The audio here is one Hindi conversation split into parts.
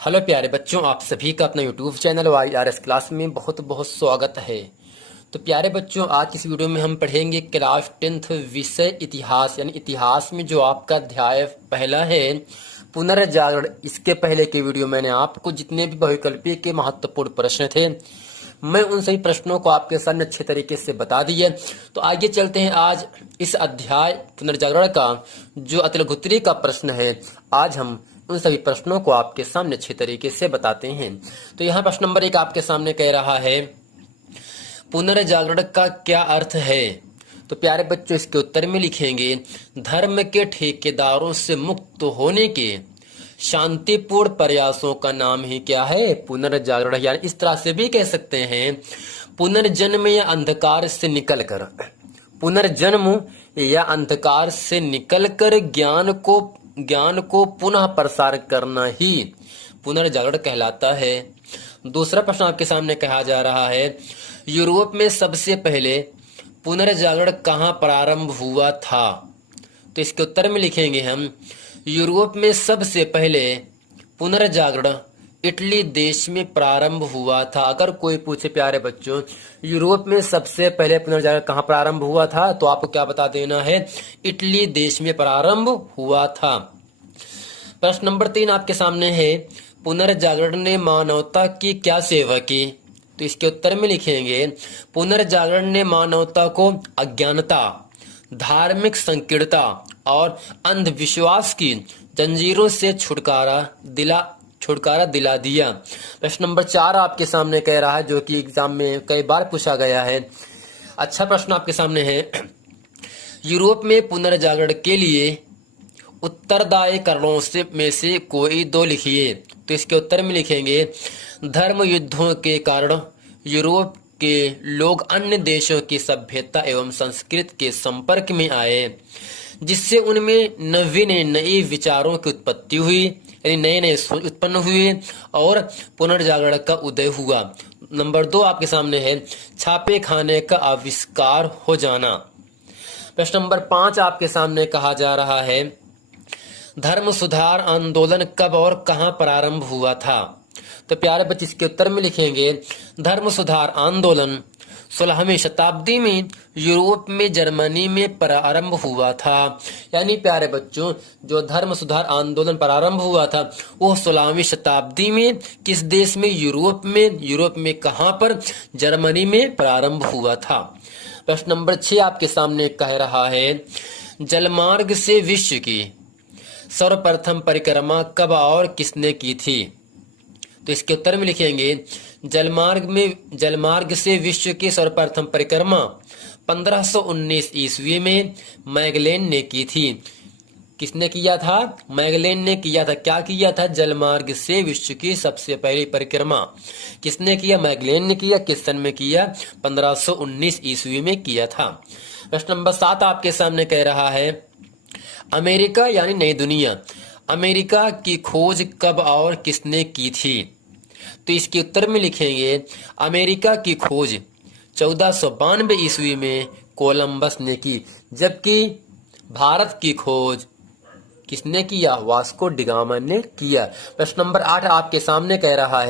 हेलो प्यारे बच्चों, आप सभी का अपना यूट्यूब चैनल YRS क्लास में बहुत बहुत स्वागत है। तो प्यारे बच्चों, आज इस वीडियो में हम पढ़ेंगे क्लास 10th विषय इतिहास, यानी इतिहास में जो आपका अध्याय पहला है पुनर्जागरण। इसके पहले के वीडियो मैंने आपको जितने भी बहुविकल्पीय के महत्वपूर्ण प्रश्न थे मैं उन सभी प्रश्नों को आपके सामने अच्छे तरीके से बता दिए। तो आगे चलते हैं। आज इस अध्याय पुनर्जागरण का जो अतुलघुत्री का प्रश्न है, आज हम उन सभी प्रश्नों को आपके सामने अच्छे तरीके से बताते हैं। तो यहाँ प्रश्न नंबर 1 आपके सामने कह रहा है, पुनर्जागरण का क्या अर्थ है। तो प्यारे बच्चों, इसके उत्तर में लिखेंगे, धर्म के ठेकेदारों से मुक्त होने के शांतिपूर्ण प्रयासों का नाम ही क्या है, पुनर्जागरण। यानी इस तरह से भी कह सकते हैं, पुनर्जन्म या अंधकार से निकलकर, पुनर्जन्म या अंधकार से निकलकर ज्ञान को पुनः प्रसार करना ही पुनर्जागरण कहलाता है। दूसरा प्रश्न आपके सामने कहा जा रहा है, यूरोप में सबसे पहले पुनर्जागरण कहाँ प्रारंभ हुआ था। तो इसके उत्तर में लिखेंगे हम, यूरोप में सबसे पहले पुनर्जागरण इटली देश में प्रारंभ हुआ था। अगर कोई पूछे प्यारे बच्चों, यूरोप में सबसे पहले पुनर्जागरण कहाँ प्रारंभ हुआ था, तो आपको क्या बता देना है, इटली देश में प्रारंभ हुआ था। प्रश्न नंबर 3 आपके सामने है, पुनर्जागरण ने मानवता की क्या सेवा की। तो इसके उत्तर में लिखेंगे, पुनर्जागरण ने मानवता को अज्ञानता, धार्मिक संकीर्णता और अंधविश्वास की जंजीरों से छुटकारा दिला दिया। प्रश्न नंबर 4 आपके सामने कह रहा है, जो कि एग्जाम में कई बार पूछा गया है। अच्छा प्रश्न आपके सामने है, यूरोप में पुनर्जागरण के लिए उत्तरदायी कारणों में से कोई दो लिखिए। तो इसके उत्तर में लिखेंगे, धर्म युद्धों के कारण यूरोप के लोग अन्य देशों की सभ्यता एवं संस्कृति के संपर्क में आए, जिससे उनमें नए विचारों की उत्पत्ति हुई, यानी नए सोच उत्पन्न हुए और पुनर्जागरण का उदय हुआ। नंबर 2 आपके सामने है, छापे खाने का आविष्कार हो जाना। प्रश्न नंबर 5 आपके सामने कहा जा रहा है, धर्म सुधार आंदोलन कब और कहां प्रारंभ हुआ था। तो प्यारे बच्चे, इसके उत्तर में लिखेंगे, धर्म सुधार आंदोलन 16वीं शताब्दी में यूरोप में जर्मनी में प्रारंभ हुआ था। यानी प्यारे बच्चों, जो धर्म सुधार आंदोलन प्रारंभ हुआ था वो 16वीं शताब्दी में किस देश में, यूरोप में कहां पर, जर्मनी में प्रारंभ हुआ था। प्रश्न नंबर 6 आपके सामने कह रहा है, जलमार्ग से विश्व की सर्वप्रथम परिक्रमा कब और किसने की थी। तो इसके उत्तर में लिखेंगे, जलमार्ग से विश्व की सर्वप्रथम परिक्रमा 1519 ईस्वी में मैगलेन ने की थी। किसने किया था, मैगलेन ने किया था। क्या किया था, जलमार्ग से विश्व की सबसे पहली परिक्रमा किसने किया, मैगलेन ने किया। किस सन में किया, 1519 ईस्वी में किया था। प्रश्न नंबर 7 आपके सामने कह रहा है, अमेरिका यानी नई दुनिया, अमेरिका की खोज कब और किसने की थी। तो इसके उत्तर में लिखेंगे, अमेरिका की खोज 1492 ईस्वी में कोलंबस ने की, जबकि भारत की खोज किसने किया, वास्को डिगामा ने किया। प्रश्न नंबर 8 आपके सामने कह रहा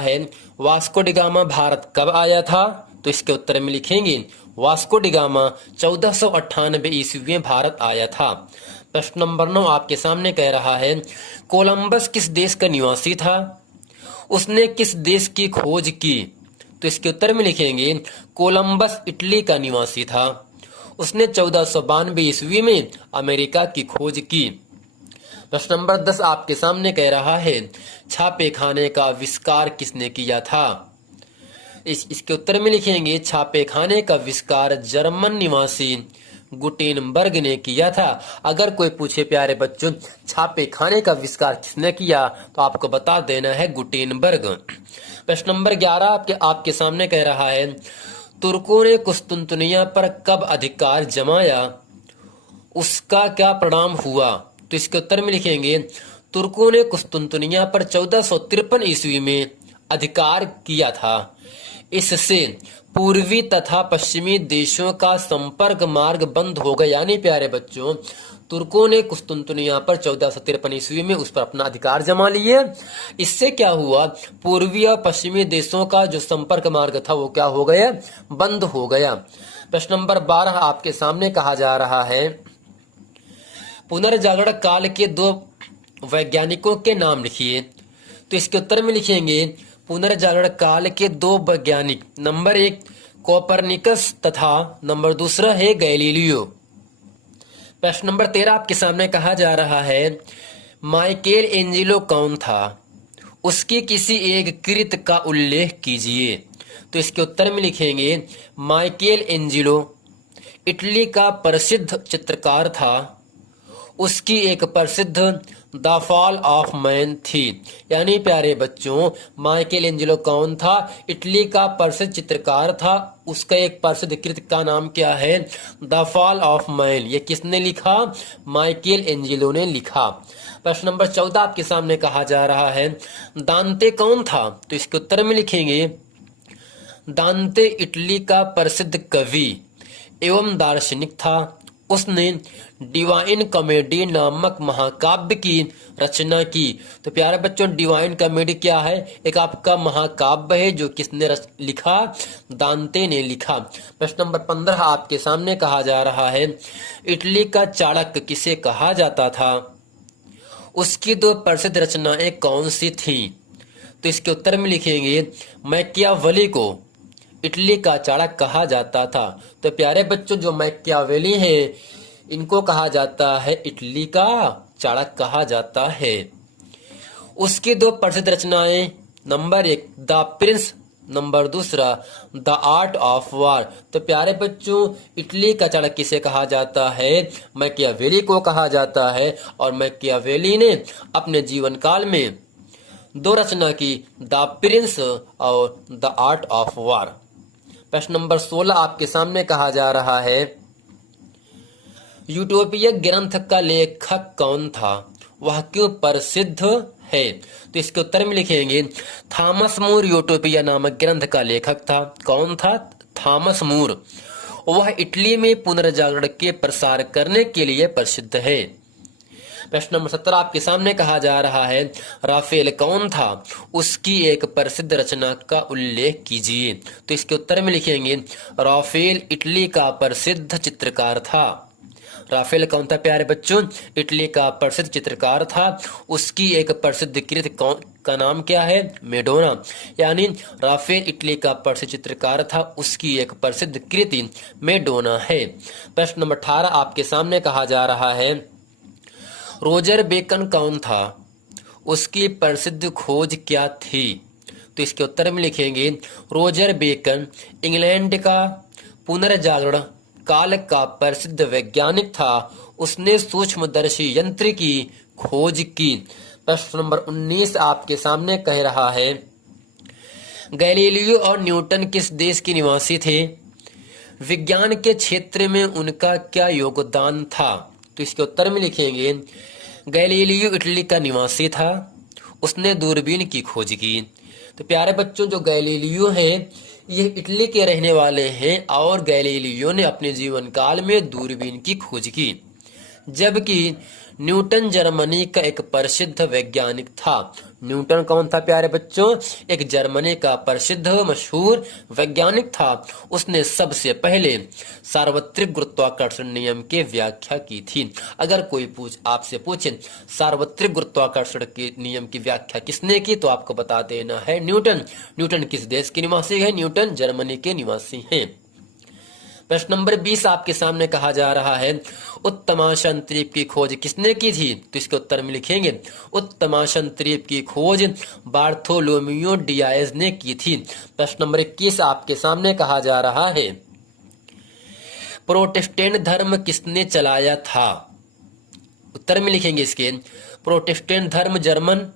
है, वास्को डिगामा भारत कब आया था। तो इसके उत्तर में लिखेंगे, वास्को डिगामा 1498 ईस्वी में भारत आया था। प्रश्न नंबर 9 आपके सामने कह रहा है, कोलंबस किस देश का निवासी था, उसने किस देश की खोज की। तो इसके उत्तर में लिखेंगे, कोलंबस इटली का निवासी था, उसने 1492 ईस्वी में अमेरिका की खोज की। प्रश्न नंबर 10 आपके सामने कह रहा है, छापे खाने का आविष्कार किसने किया था। इसके उत्तर में लिखेंगे, छापे खाने का आविष्कार जर्मन निवासी गुटेनबर्ग ने किया था। अगर कोई पूछे प्यारे बच्चों, छापे खाने का आविष्कार किसने किया, तो आपको बता देना है, गुटेनबर्ग। प्रश्न नंबर 11 आपके सामने कह रहा है, तुर्कों ने कुस्तुनतुनिया पर कब अधिकार जमाया, उसका क्या परिणाम हुआ। तो इसके उत्तर में लिखेंगे, तुर्कों ने कुस्तुनतुनिया पर 1453 ईस्वी में अधिकार किया था। इससे पूर्वी तथा पश्चिमी देशों का संपर्क मार्ग बंद हो गया। यानी प्यारे बच्चों, तुर्कों ने कुस्तुनतुनिया पर 1453 ईस्वी में उस पर अपना अधिकार जमा लिए। इससे क्या हुआ, पूर्वी और पश्चिमी देशों का जो संपर्क मार्ग था वो क्या हो गया, बंद हो गया। प्रश्न नंबर 12 आपके सामने कहा जा रहा है, पुनर्जागरण काल के 2 वैज्ञानिकों के नाम लिखिए। तो इसके उत्तर में लिखेंगे पुनर्जागरण काल के 2 वैज्ञानिक, नंबर 1 कोपरनिकस तथा नंबर 2 है गैलीलियो। प्रश्न नंबर 13 आपके सामने कहा जा रहा है, माइकेल एंजेलो कौन था, उसकी किसी एक कृत का उल्लेख कीजिए। तो इसके उत्तर में लिखेंगे माइकेल एंजेलो इटली का प्रसिद्ध चित्रकार था, उसकी एक प्रसिद्ध द फॉल ऑफ मैन थी। यानी प्यारे बच्चों, माइकेल एंजेलो कौन था, इटली का प्रसिद्ध चित्रकार था, उसका एक प्रसिद्ध कृत का नाम क्या है, द फॉल ऑफ मैन। ये किसने लिखा, माइकेल एंजेलो ने लिखा। प्रश्न नंबर 14 आपके सामने कहा जा रहा है, दांते कौन था। तो इसके उत्तर में लिखेंगे दांते इटली का प्रसिद्ध कवि एवं दार्शनिक था, उसने डिवाइन कॉमेडी नामक महाकाव्य की रचना की। तो प्यारे बच्चों, डिवाइन कॉमेडी क्या है, एक आपका महाकाव्य है जो किसने लिखा, दांते ने लिखा। प्रश्न नंबर 15 आपके सामने कहा जा रहा है, इटली का चाणक्य किसे कहा जाता था, उसकी 2 प्रसिद्ध रचनाएं कौन सी थी। तो इसके उत्तर में लिखेंगे मैकियावेली को इटली का चाणक्य कहा जाता था। तो प्यारे बच्चों, जो मैकियावेली है इनको कहा जाता है इटली का चाणक्य कहा जाता है। उसकी 2 प्रसिद्ध रचनाएं, number 1 the Prince, number 2 the art of war. तो प्यारे बच्चों, इटली का चाणक्य किसे कहा जाता है, मैकियावेली को कहा जाता है। और मैकियावेली ने अपने जीवन काल में 2 रचना की, द प्रिंस और द आर्ट ऑफ वॉर। प्रश्न नंबर 16 आपके सामने कहा जा रहा है, यूटोपिया ग्रंथ का लेखक कौन था, वह क्यों प्रसिद्ध है। तो इसके उत्तर में लिखेंगे थॉमस मूर यूटोपिया नामक ग्रंथ का लेखक था। कौन था, थॉमस मूर। वह इटली में पुनर्जागरण के प्रसार करने के लिए प्रसिद्ध है। प्रश्न नंबर 17 आपके सामने कहा जा रहा है, राफेल कौन था, उसकी एक प्रसिद्ध रचना का उल्लेख कीजिए। तो इसके उत्तर में लिखेंगे राफेल इटली का प्रसिद्ध चित्रकार था। राफेल कौन था प्यारे बच्चों, इटली का प्रसिद्ध चित्रकार था, उसकी एक प्रसिद्ध कृति का नाम क्या है, मेडोना। यानी राफेल इटली का प्रसिद्ध चित्रकार था, उसकी एक प्रसिद्ध कृति मेडोना है। प्रश्न नंबर 18 आपके सामने कहा जा रहा है, रोजर बेकन कौन था, उसकी प्रसिद्ध खोज क्या थी। तो इसके उत्तर में लिखेंगे रोजर बेकन इंग्लैंड का पुनर्जागरण काल का प्रसिद्ध वैज्ञानिक था, उसने सूक्ष्मदर्शी यंत्र की खोज की। प्रश्न नंबर 19 आपके सामने कह रहा है, गैलीलियो और न्यूटन किस देश के निवासी थे, विज्ञान के क्षेत्र में उनका क्या योगदान था। तो इसके उत्तर में लिखेंगे गैलीलियो इटली का निवासी था, उसने दूरबीन की खोज की। तो प्यारे बच्चों, जो गैलीलियो है ये इटली के रहने वाले हैं और गैलीलियो ने अपने जीवन काल में दूरबीन की खोज की, जबकि न्यूटन जर्मनी का एक प्रसिद्ध वैज्ञानिक था। न्यूटन कौन था प्यारे बच्चों, एक जर्मनी का प्रसिद्ध मशहूर वैज्ञानिक था, उसने सबसे पहले सार्वत्रिक गुरुत्वाकर्षण नियम की व्याख्या की थी। अगर कोई आपसे पूछे सार्वत्रिक गुरुत्वाकर्षण के नियम की व्याख्या किसने की, तो आपको बता देना है न्यूटन। न्यूटन किस देश के निवासी है, न्यूटन जर्मनी के निवासी हैं। प्रश्न नंबर 20 आपके सामने कहा जा रहा है, उत्तमाशंतरीप की खोज किसने की थी। तो इसके उत्तर में लिखेंगे उत्तमाशंतरीप की खोज बार्थोलोमियो डियाज ने की थी। प्रश्न नंबर 21 आपके सामने कहा जा रहा है, प्रोटेस्टेंट धर्म किसने चलाया था। उत्तर में लिखेंगे इसके प्रोटेस्टेंट धर्म जर्मन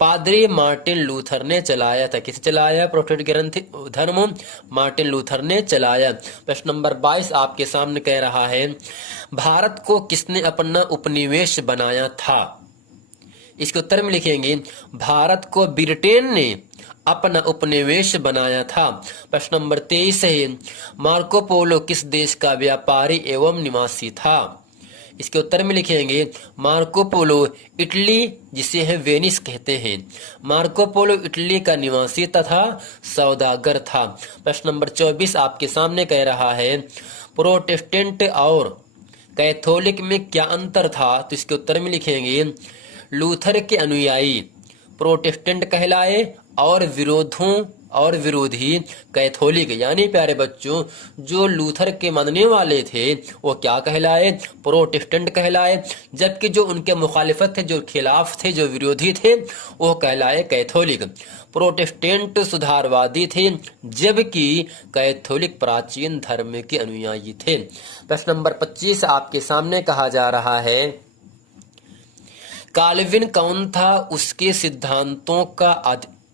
पादरी मार्टिन लूथर ने चलाया था। किसे चलाया, प्रोटेस्टेंट धर्म मार्टिन लूथर ने चलाया। प्रश्न नंबर 22 आपके सामने कह रहा है, भारत को किसने अपना उपनिवेश बनाया था। इसके उत्तर में लिखेंगे भारत को ब्रिटेन ने अपना उपनिवेश बनाया था। प्रश्न नंबर 23 है, मार्को पोलो किस देश का व्यापारी एवं निवासी था। इसके उत्तर में लिखेंगे मार्को पोलो इटली, जिसे है वेनिस कहते हैं। मार्को पोलो इटली का निवासी तथा सौदागर था। प्रश्न नंबर 24 आपके सामने कह रहा है प्रोटेस्टेंट और कैथोलिक में क्या अंतर था? तो इसके उत्तर में लिखेंगे लूथर के अनुयायी प्रोटेस्टेंट कहलाए और विरोधी कैथोलिक। यानी प्यारे बच्चों, जो लूथर के मानने वाले थे वो क्या कहलाए? प्रोटेस्टेंट कहलाए, जबकि जो उनके मुखालिफत थे, जो खिलाफ थे, जो विरोधी थे, वो कहलाए कैथोलिक। प्रोटेस्टेंट सुधारवादी थे, जबकि कैथोलिक प्राचीन धर्म के अनुयायी थे। प्रश्न नंबर 25 आपके सामने कहा जा रहा है काल्विन कौन था, उसके सिद्धांतों का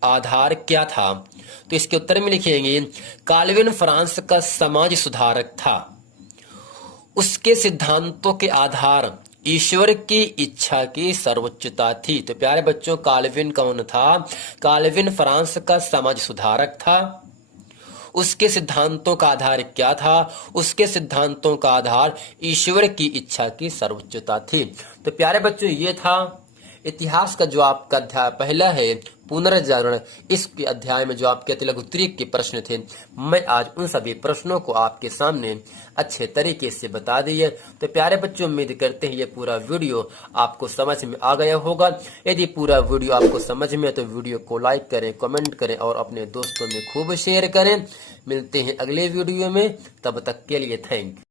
आधार क्या था? तो इसके उत्तर में लिखेंगे काल्विन फ्रांस का समाज सुधारक था। उसके सिद्धांतों के आधार ईश्वर की इच्छा की सर्वोच्चता थी। तो प्यारे बच्चों, काल्विन कौन था? काल्विन फ्रांस का समाज सुधारक था। उसके सिद्धांतों का आधार क्या था? उसके सिद्धांतों का आधार ईश्वर की इच्छा की सर्वोच्चता थी। तो प्यारे बच्चों, ये था इतिहास का जो आपका अध्याय पहला है पुनर्जागरण। इस अध्याय में जो आपके तिलक उत्तरी के प्रश्न थे, मैं आज उन सभी प्रश्नों को आपके सामने अच्छे तरीके से बता दिए। तो प्यारे बच्चों, उम्मीद करते हैं ये पूरा वीडियो आपको समझ में आ गया होगा। यदि पूरा वीडियो आपको समझ में है तो वीडियो को लाइक करें, कमेंट करें और अपने दोस्तों में खूब शेयर करें। मिलते हैं अगले वीडियो में, तब तक के लिए थैंक यू।